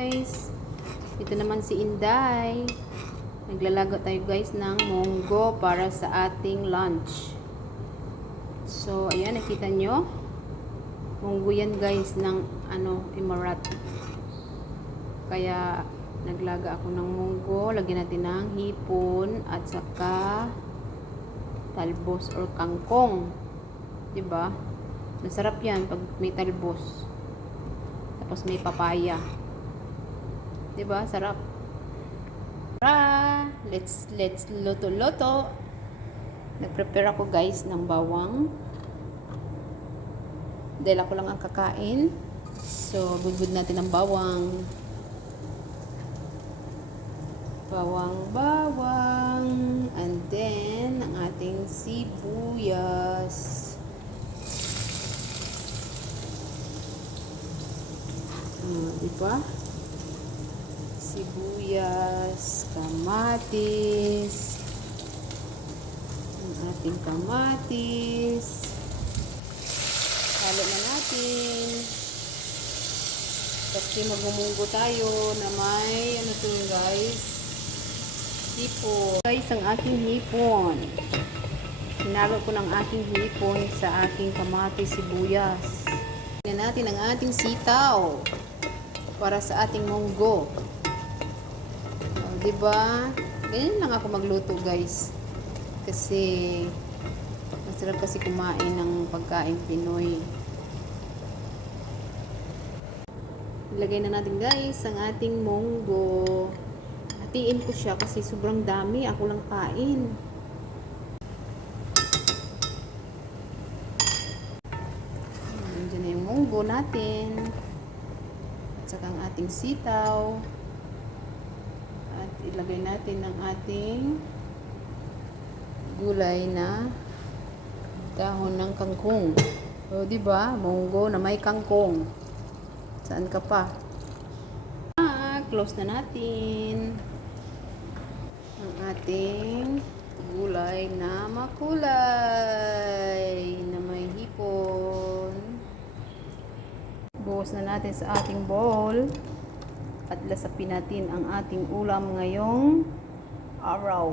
Guys, ito naman si Inday. Naglalago tayo guys ng munggo para sa ating lunch. So, ayan, nakita nyo? Munggo yan guys ng Emirat. Kaya, naglaga ako ng munggo. Lagyan natin ng hipon at saka talbos or kangkong. Diba? Masarap yan pag may talbos. Tapos may papaya. Diba? Sarap. Let's luto. Nag-prepare ako guys ng bawang. Dahil ako lang ang kakain. So, budbud natin ang bawang. Bawang. And then, ang ating sibuyas. Diba? Sibuyas, kamatis, ang ating kamatis, halo na natin, kasi magmumunggo tayo na may, guys, hipon. Guys, ang aking hipon, hinalo ko ng aking hipon sa aking kamatis, sibuyas. Tingnan natin ang ating sitaw para sa ating munggo. Diba? Ganyan lang ako magluto guys. Kasi masarap kasi kumain ng pagkain Pinoy. Ilagay na natin guys ang ating munggo. Hatiin ko siya kasi sobrang dami. Ako lang kain. Nandiyan na yung munggo natin. At saka ang ating sitaw. At ilagay natin ang ating gulay na dahon ng kangkong. O, diba? Munggo na may kangkong. Saan ka pa? Close na natin ang ating gulay na makulay na may hipon. Buhos na natin sa ating bowl. At lasapin natin ang ating ulam ngayong araw.